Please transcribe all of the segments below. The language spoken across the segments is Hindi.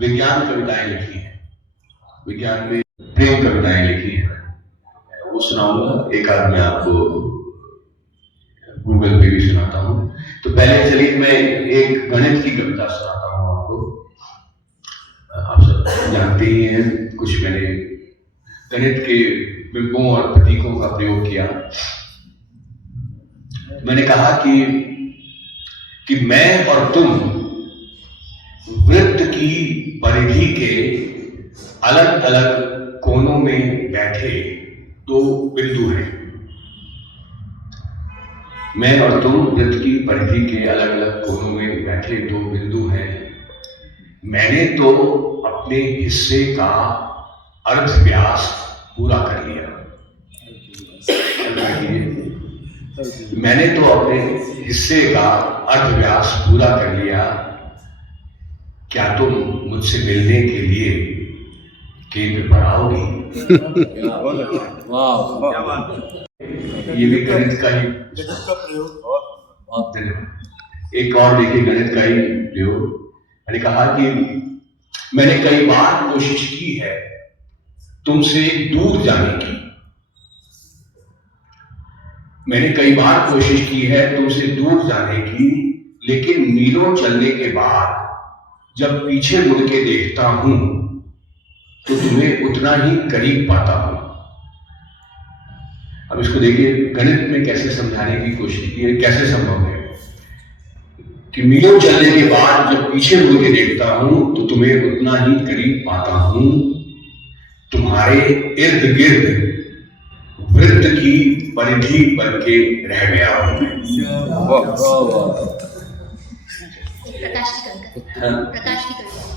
विज्ञान कविताएं लिखी हैं, विज्ञान में प्रेम कविताएं लिखी हैं, वो सुनाऊंगा। एक आध मैं आपको गूगल पे भी सुनाता हूँ। तो पहले चलिए मैं एक गणित की कविता सुनाता हूँ आपको। आप सब जानते ही हैं, कुछ मैंने गणित के बिंबों और प्रतीकों का प्रयोग किया। मैंने कहा कि मैं और तुम वृत्त की परिधि के अलग अलग कोनों में बैठे दो बिंदु हैं। मैं और तुम वृत्त की परिधि के अलग अलग कोनों में बैठे दो बिंदु हैं। मैंने तो अपने हिस्से का अर्धव्यास पूरा कर लिया। मैंने तो अपने हिस्से का अर्धव्यास पूरा कर लिया। क्या तुम मुझसे मिलने के लिए केंद्र पर आओगी? ये भी गणित का ही प्रयोग। एक और देखिए गणित का ही प्रयोग। मैंने कहा कि मैंने कई बार कोशिश की है तुमसे दूर जाने की। मैंने कई बार कोशिश की है तुमसे दूर जाने की, लेकिन मीलों चलने के बाद जब पीछे मुड़ के देखता हूं तो तुम्हें उतना ही करीब पाता हूं। अब इसको देखिए गणित में कैसे समझाने की कोशिश की है, कैसे संभव है कि मीलों चलने के बाद जब पीछे मुड़ के देखता हूं तो तुम्हें उतना ही करीब पाता हूं। तुम्हारे इर्द गिर्द वृत्त की परिधि बन के रह गया हूं।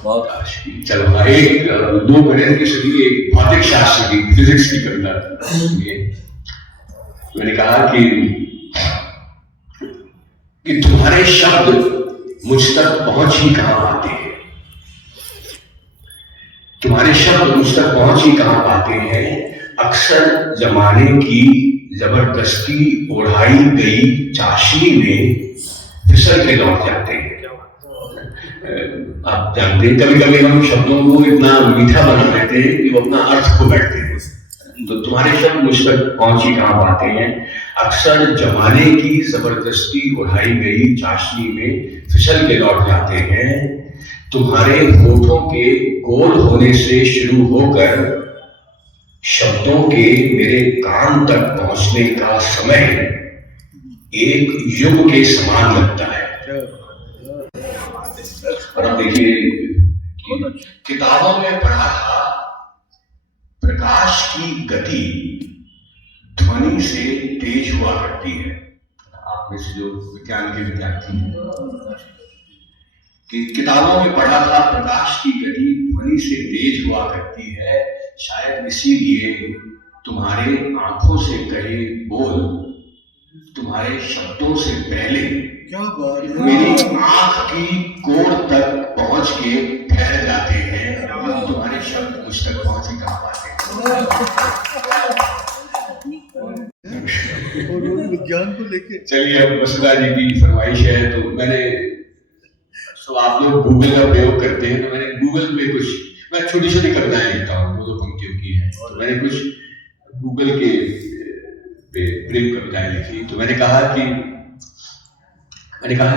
प्रकाश की चलो एक दो गणित की सुनिए, एक भौतिक शास्त्र की, फिजिक्स की कविता सुनिए। मैंने कहा कि तुम्हारे शब्द मुझ तक पहुंच ही कहां पाते हैं। तुम्हारे शब्द मुझ तक पहुंच ही कहां पाते हैं। अक्सर जमाने की जबरदस्ती ओढ़ाई गई चाशनी में फिसल के लौट जाते हैं। आप जानते हैं कभी कभी हम शब्दों को इतना मीठा बना देते हैं कि वो अपना अर्थ खो बैठते हैं। तो तुम्हारे शब्द मुझ तक पहुंच ही कहां पाते हैं। अक्सर जमाने की जबरदस्ती उड़ाई गई चाशनी में फिसल के लौट जाते हैं। तुम्हारे होठों के गोल होने से शुरू होकर शब्दों के मेरे कान तक पहुंचने का समय एक युग के समान लगता है। और अब देखिए किताबों में पढ़ा था प्रकाश की गति ध्वनि से तेज हुआ करती है। आप में से जो विज्ञान के विद्यार्थी हैं कि किताबों में पढ़ा था प्रकाश की गति ध्वनि से तेज हुआ करती है। शायद इसीलिए तुम्हारे आंखों से कहे बोल तुम्हारे शब्दों से पहले मेरी आंख की कोर तक पहुंच के ठहर जाते हैं। तुम्हारे शब्द मुझ तक पहुंच ही कहां पाते हैं। विज्ञान को लेके चलिए अब वसुधा जी की फरमाइश है तो मैंने तो आप लोग गूगल का प्रयोग करते हैं तो मैंने गूगल पे कुछ मैं छोटी छोटी कविताएं लिखता हूँ, वो 2 पंक्तियों की है। तो मैंने कुछ गूगल के प्रेम कविताएं लिखी। तो मैंने कहा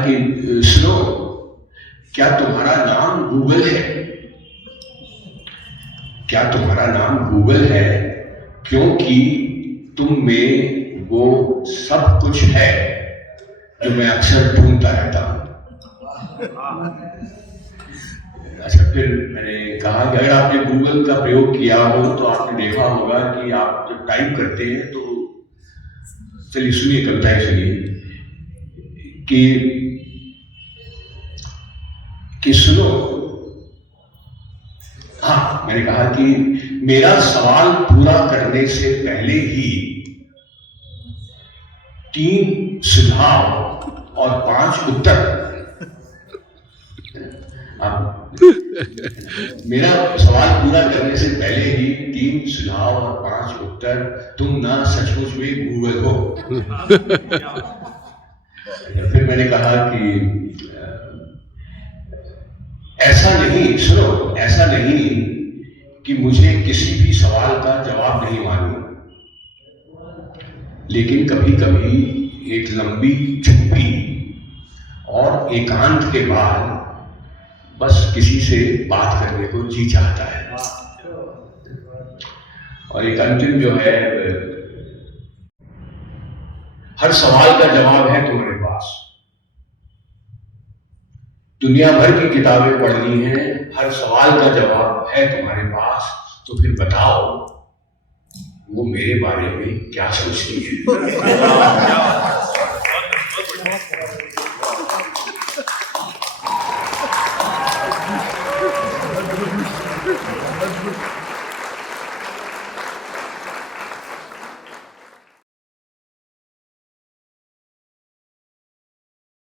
कि सुनो, क्या तुम्हारा नाम गूगल है? क्या तुम्हारा नाम गूगल है? क्योंकि तुम में वो सब कुछ है जो मैं अक्सर ढूंढता रहता हूं। अच्छा, फिर मैंने कहा कि अगर आपने गूगल का प्रयोग किया हो तो आपने देखा होगा कि आप जब टाइप करते हैं तो चलिए सुनिए कविताएं सुनिए कि सुनो। हाँ, मैंने कहा कि मेरा सवाल पूरा करने से पहले ही 3 सुझाव और 5 उत्तर। मेरा सवाल पूरा करने से पहले ही 3 सुझाव और 5 उत्तर। तुम ना सचमुच में गूगल हो। फिर मैंने कहा कि ऐसा नहीं, सुनो, ऐसा नहीं कि मुझे किसी भी सवाल का जवाब नहीं मालूम, लेकिन कभी कभी एक लंबी चुप्पी और एकांत के बाद बस किसी से बात करने को जी चाहता है। और एक अंतिम जो है, हर सवाल का जवाब है तुम्हारे पास, दुनिया भर की किताबें पढ़ ली हैं, हर सवाल का जवाब है तुम्हारे पास, तो फिर बताओ वो मेरे बारे में क्या सोचती है।